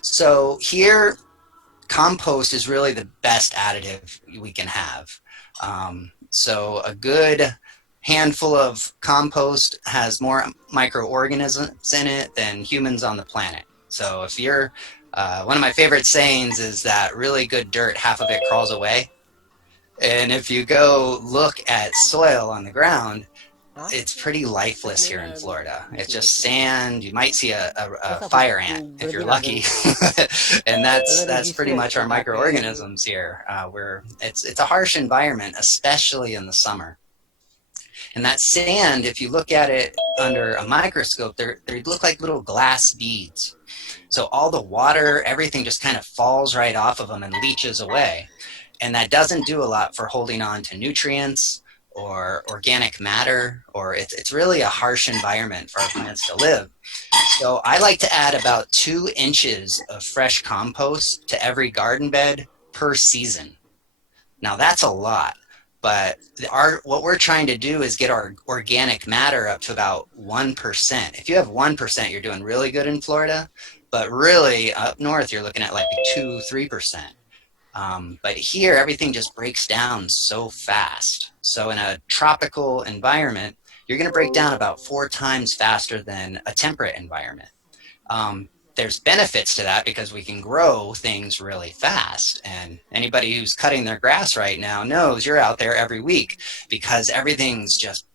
So here, compost is really the best additive we can have. So a good handful of compost has more microorganisms in it than humans on the planet. So if you're, one of my favorite sayings is that really good dirt, half of it crawls away. And if you go look at soil on the ground, ها it's pretty lifeless here in اثنين Florida. It's مثل just sand. You might see a بس أكو fire ant if you're بردين lucky, عدن and هذا that's pretty جسمه much our تبعتين microorganisms here. Where it's a harsh environment, especially in the summer. And that sand, if you look at it under a microscope, they look like little glass beads. So all the water, everything just kind of falls right off of them and leaches away. And that doesn't do a lot for holding on to nutrients or organic matter, or it's really a harsh environment for our plants to live. So I like to add about 2 inches of fresh compost to every garden bed per season. Now that's a lot, but what we're trying to do is get our organic matter up to about 1%. If you have 1%, you're doing really good in Florida, but really up north, you're looking at like 2, 3%. But here, everything just breaks down so fast. So in a tropical environment, you're going to break down about 4 times faster than a temperate environment. There's benefits to that because we can grow things really fast. And anybody who's cutting their grass right now knows you're out there every week because everything's just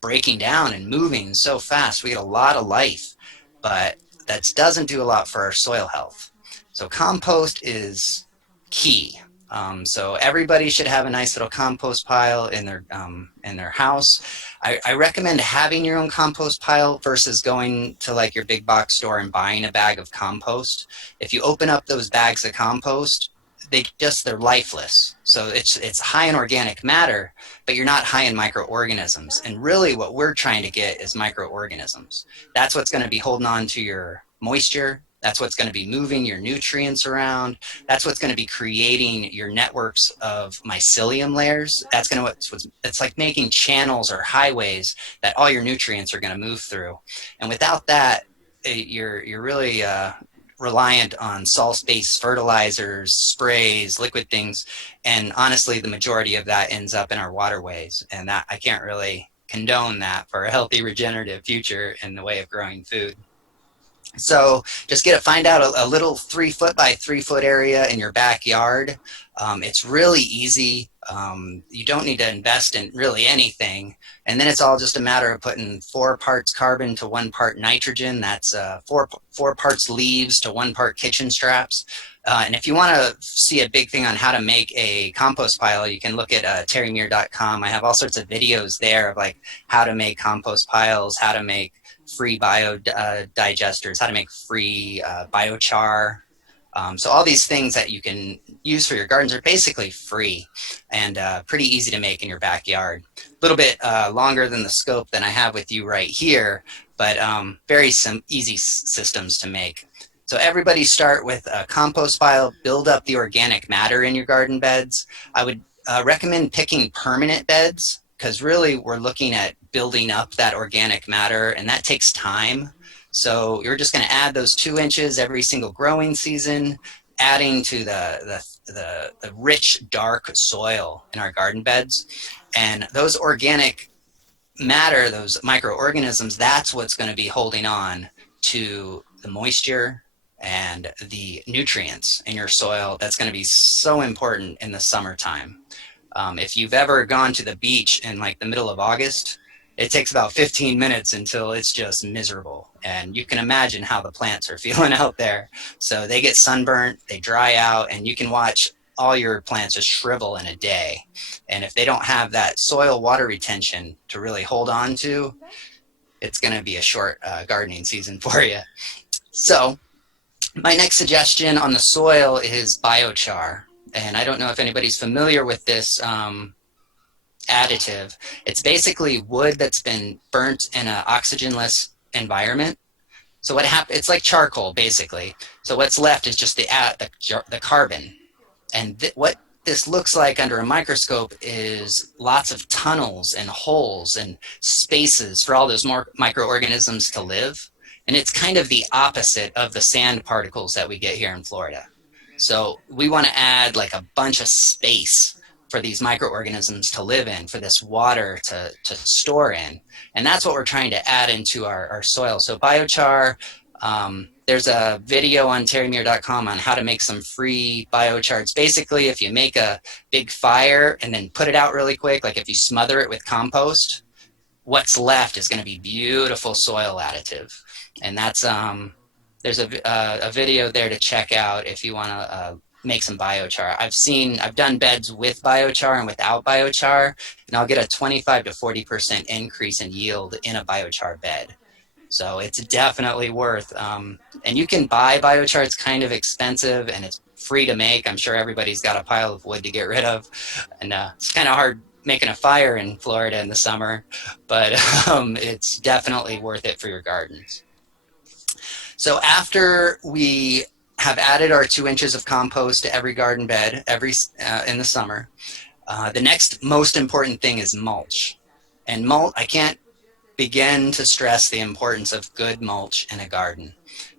breaking down and moving so fast. We get a lot of life, but that doesn't do a lot for our soil health. So compost is key. So everybody should have a nice little compost pile in their house. I recommend having your own compost pile versus going to like your big box store and buying a bag of compost. If you open up those bags of compost, they're lifeless. So it's high in organic matter, but you're not high in microorganisms. And really what we're trying to get is microorganisms. That's what's going to be holding on to your moisture. That's what's going to be moving your nutrients around. That's what's going to be creating your networks of mycelium layers. That's going to it's like making channels or highways that all your nutrients are going to move through. And without that, you're really reliant on salt-based fertilizers, sprays, liquid things, and honestly, the majority of that ends up in our waterways. And that I can't really condone that for a healthy regenerative future in the way of growing food. So just find out a little 3 foot by 3 foot area in your backyard. It's really easy. You don't need to invest in really anything. And then it's all just a matter of putting 4 parts carbon to 1 part nitrogen. That's four parts leaves to 1 part kitchen straps. And if you want to see a big thing on how to make a compost pile, you can look at terrymeir.com. I have all sorts of videos there of like how to make compost piles, how to make free digesters, how to make free biochar. So all these things that you can use for your gardens are basically free and pretty easy to make in your backyard. A little bit longer than the scope than I have with you right here, but very easy systems to make. So everybody start with a compost pile, build up the organic matter in your garden beds. I would recommend picking permanent beds because really we're looking at building up that organic matter and that takes time. So you're just going to add those 2 inches every single growing season, adding to the rich, dark soil in our garden beds. And those organic matter, those microorganisms, that's what's going to be holding on to the moisture and the nutrients in your soil. That's going to be so important in the summertime. If you've ever gone to the beach in like the middle of August, it takes about 15 minutes until it's just miserable. And you can imagine how the plants are feeling out there. So they get sunburnt, they dry out, and you can watch all your plants just shrivel in a day. And if they don't have that soil water retention to really hold on to, it's going to be a short gardening season for you. So my next suggestion on the soil is biochar. And I don't know if anybody's familiar with this additive. It's basically wood that's been burnt in an oxygenless environment. So what happens, it's like charcoal basically. So what's left is just the carbon. And what this looks like under a microscope is lots of tunnels and holes and spaces for all those more microorganisms to live. And it's kind of the opposite of the sand particles that we get here in Florida. So we want to add like a bunch of space for these microorganisms to live in, for this water to store in. And that's what we're trying to add into our soil. So biochar, there's a video on terrymeir.com on how to make some free biochar. It's basically if you make a big fire and then put it out really quick, like if you smother it with compost, what's left is going to be beautiful soil additive. And that's, there's a video there to check out if you want to make some biochar. I've done beds with biochar and without biochar, and I'll get a 25 to 40% increase in yield in a biochar bed. So it's definitely worth, and you can buy biochar. It's kind of expensive and it's free to make. I'm sure everybody's got a pile of wood to get rid of, and it's kind of hard making a fire in Florida in the summer, but it's definitely worth it for your gardens. So after we have added our 2 inches of compost to every garden bed in the summer, the next most important thing is mulch. And mulch, I can't begin to stress the importance of good mulch in a garden.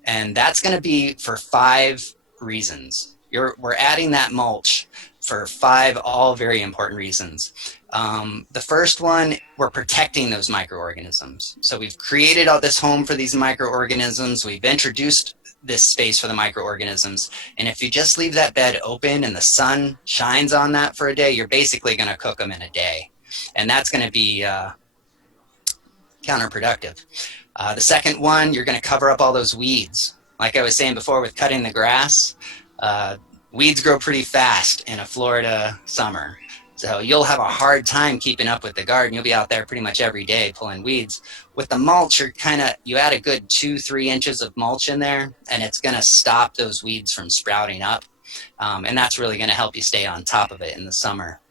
And that's going to be for 5 reasons. We're adding that mulch for 5 all very important reasons. The first one, we're protecting those microorganisms. So we've created all this home for these microorganisms. We've introduced this space for the microorganisms. And if you just leave that bed open and the sun shines on that for a day, you're basically going to cook them in a day. And that's going to be counterproductive. The second one, you're going to cover up all those weeds. Like I was saying before with cutting the grass, weeds grow pretty fast in a Florida summer. So you'll have a hard time keeping up with the garden. You'll be out there pretty much every day pulling weeds. With the mulch, you add a good 2-3 inches of mulch in there, and it's going to stop those weeds from sprouting up. And that's really going to help you stay on top of it in the summer.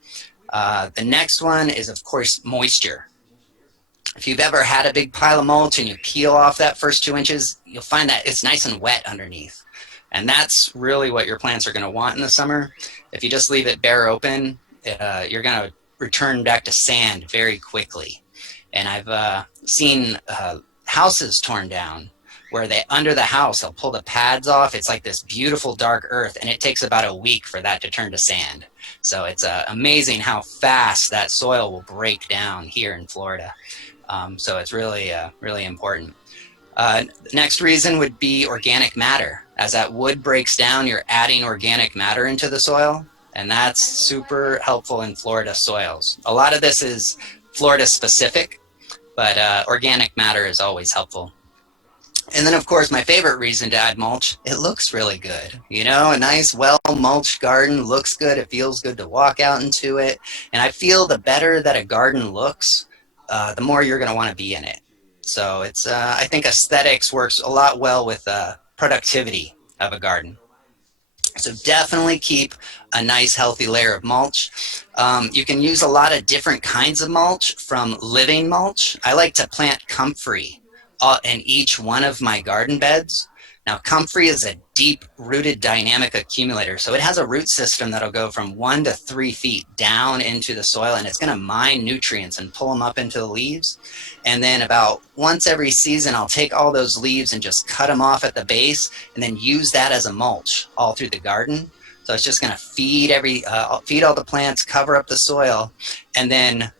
The next one is, of course, moisture. If you've ever had a big pile of mulch and you peel off that first 2 inches, you'll find that it's nice and wet underneath. And that's really what your plants are going to want in the summer. If you just leave it bare open, you're going to return back to sand very quickly. And I've seen houses torn down where under the house, they'll pull the pads off. It's like this beautiful dark earth, and it takes about a week for that to turn to sand. So it's amazing how fast that soil will break down here in Florida. So it's really, really important. The next reason would be organic matter. As that wood breaks down, you're adding organic matter into the soil, and that's super helpful in Florida soils. A lot of this is Florida specific, but organic matter is always helpful. And then, of course, my favorite reason to add mulch, it looks really good. You know, a nice, well-mulched garden looks good. It feels good to walk out into it. And I feel the better that a garden looks, the more you're going to want to be in it. So it's, I think aesthetics works a lot well with productivity of a garden. So definitely keep a nice healthy layer of mulch. You can use a lot of different kinds of mulch, from living mulch. I like to plant comfrey in each one of my garden beds. Now, comfrey is a deep-rooted dynamic accumulator. So it has a root system that'll go from 1 to 3 feet down into the soil, and it's going to mine nutrients and pull them up into the leaves. And then about once every season, I'll take all those leaves and just cut them off at the base and then use that as a mulch all through the garden. So it's just going to feed feed all the plants, cover up the soil, and then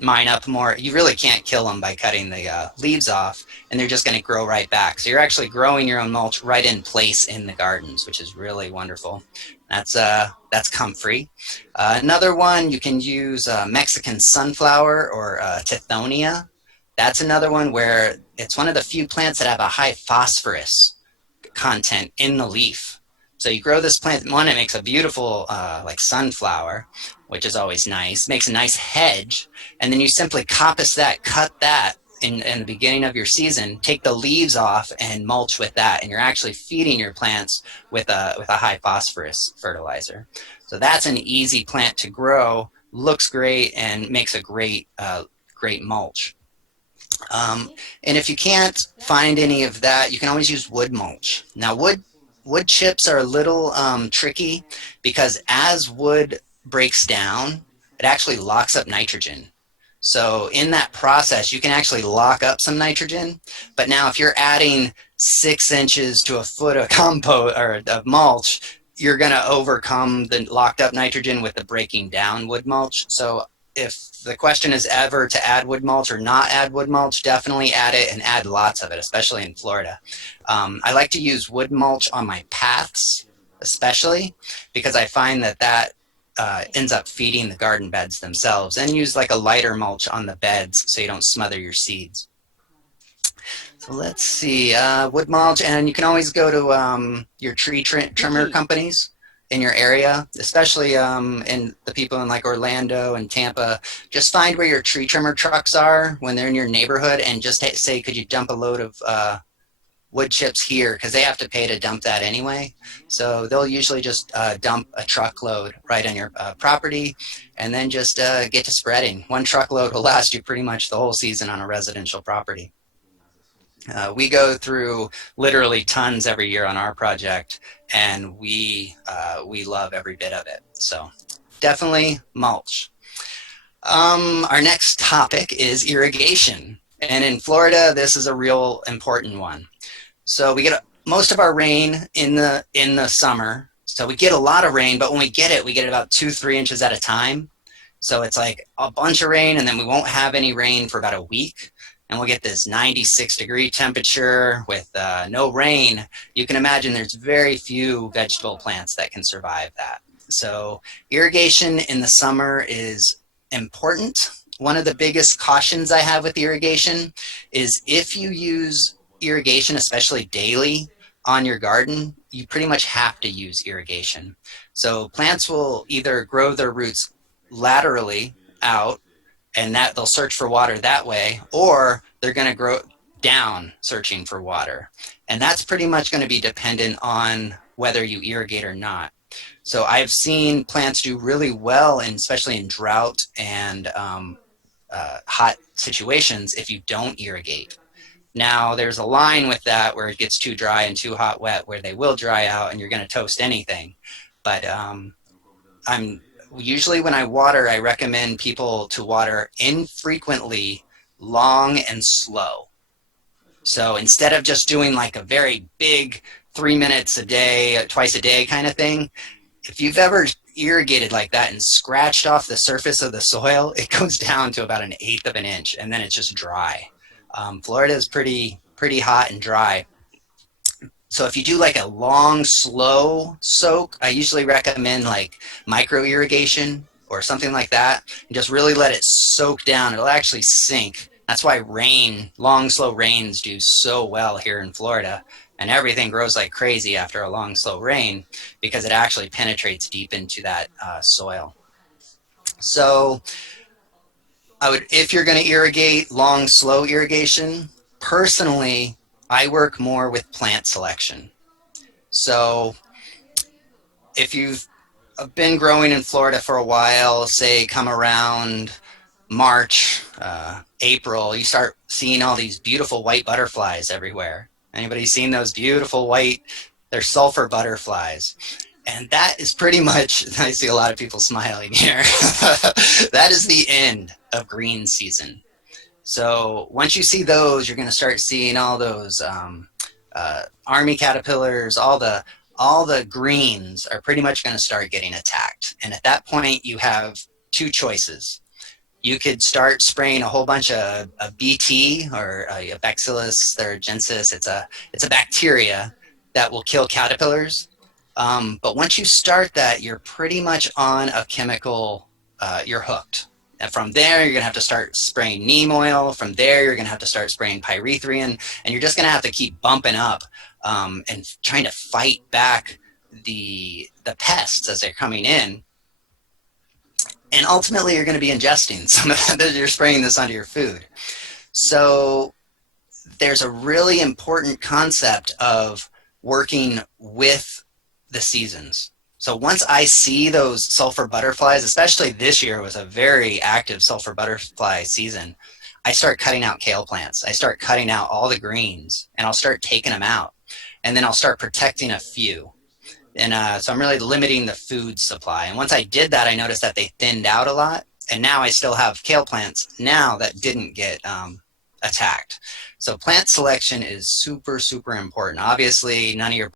mine up more. You really can't kill them by cutting the leaves off, and they're just going to grow right back. So you're actually growing your own mulch right in place in the gardens, which is really wonderful. That's comfrey. Another one, you can use Mexican sunflower or Tithonia. That's another one where it's one of the few plants that have a high phosphorus content in the leaf. So you grow this plant, one, it makes a beautiful like sunflower, which is always nice, makes a nice hedge, and then you simply coppice that, cut that in the beginning of your season, take the leaves off and mulch with that, and you're actually feeding your plants with a high phosphorus fertilizer. So that's an easy plant to grow, looks great, and makes a great mulch. And if you can't find any of that, you can always use wood mulch. Now wood chips are a little tricky, because as wood breaks down, it actually locks up nitrogen. So in that process, you can actually lock up some nitrogen. But now if you're adding 6 inches to a foot of compost or of mulch, you're going to overcome the locked up nitrogen with the breaking down wood mulch. So if the question is ever to add wood mulch or not add wood mulch, definitely add it and add lots of it, especially in Florida. I like to use wood mulch on my paths, especially because I find that ends up feeding the garden beds themselves, and use like a lighter mulch on the beds so you don't smother your seeds. So let's see, wood mulch, and you can always go to your tree trimmer companies in your area, especially in the people in like Orlando and Tampa. Just find where your tree trimmer trucks are when they're in your neighborhood, and just say, could you dump a load of wood chips here, because they have to pay to dump that anyway. So they'll usually just dump a truckload right on your property, and then just get to spreading. One truckload will last you pretty much the whole season on a residential property. We go through literally tons every year on our project, and we love every bit of it. So definitely mulch. Our next topic is irrigation. And in Florida, this is a real important one. So we get most of our rain in the summer. So we get a lot of rain, but when we get it about 2-3 inches at a time. So it's like a bunch of rain, and then we won't have any rain for about a week. And we'll get this 96-degree temperature with no rain. You can imagine there's very few vegetable plants that can survive that. So irrigation in the summer is important. One of the biggest cautions I have with irrigation is if you use irrigation, especially daily on your garden, you pretty much have to use irrigation. So plants will either grow their roots laterally out, and that they'll search for water that way, or they're going to grow down searching for water. And that's pretty much going to be dependent on whether you irrigate or not. So I've seen plants do really well, and especially in drought and hot situations, if you don't irrigate. Now, there's a line with that where it gets too dry and too hot, wet, where they will dry out and you're going to toast anything. But usually when I water, I recommend people to water infrequently, long, and slow. So instead of just doing like a very big 3 minutes a day, twice a day kind of thing, if you've ever irrigated like that and scratched off the surface of the soil, it goes down to about 1/8 of an inch, and then it's just dry. Florida is pretty hot and dry. So if you do like a long, slow soak, I usually recommend like micro irrigation or something like that, and just really let it soak down. It'll actually sink. That's why long, slow rains do so well here in Florida, and everything grows like crazy after a long, slow rain, because it actually penetrates deep into that soil. So if you're going to irrigate, long, slow irrigation, personally, I work more with plant selection. So if you've been growing in Florida for a while, say come around March, April, you start seeing all these beautiful white butterflies everywhere. Anybody seen those beautiful white? They're sulfur butterflies. And that is pretty much, I see a lot of people smiling here. That is the end of green season. So once you see those, you're going to start seeing all those army caterpillars, all the greens are pretty much going to start getting attacked. And at that point, you have two choices. You could start spraying a whole bunch of BT, or a Bacillus thuringiensis. It's a bacteria that will kill caterpillars. But once you start that, you're pretty much on a chemical, you're hooked. And from there, you're going to have to start spraying neem oil. From there, you're going to have to start spraying pyrethrin. And you're just going to have to keep bumping up and trying to fight back the pests as they're coming in. And ultimately, you're going to be ingesting some of that. You're spraying this onto your food. So there's a really important concept of working with the seasons. So once I see those sulfur butterflies, especially this year was a very active sulfur butterfly season, I start cutting out kale plants. I start cutting out all the greens, and I'll start taking them out. And then I'll start protecting a few. And so I'm really limiting the food supply. And once I did that, I noticed that they thinned out a lot. And now I still have kale plants now that didn't get attacked. So plant selection is super, super important. Obviously, none of your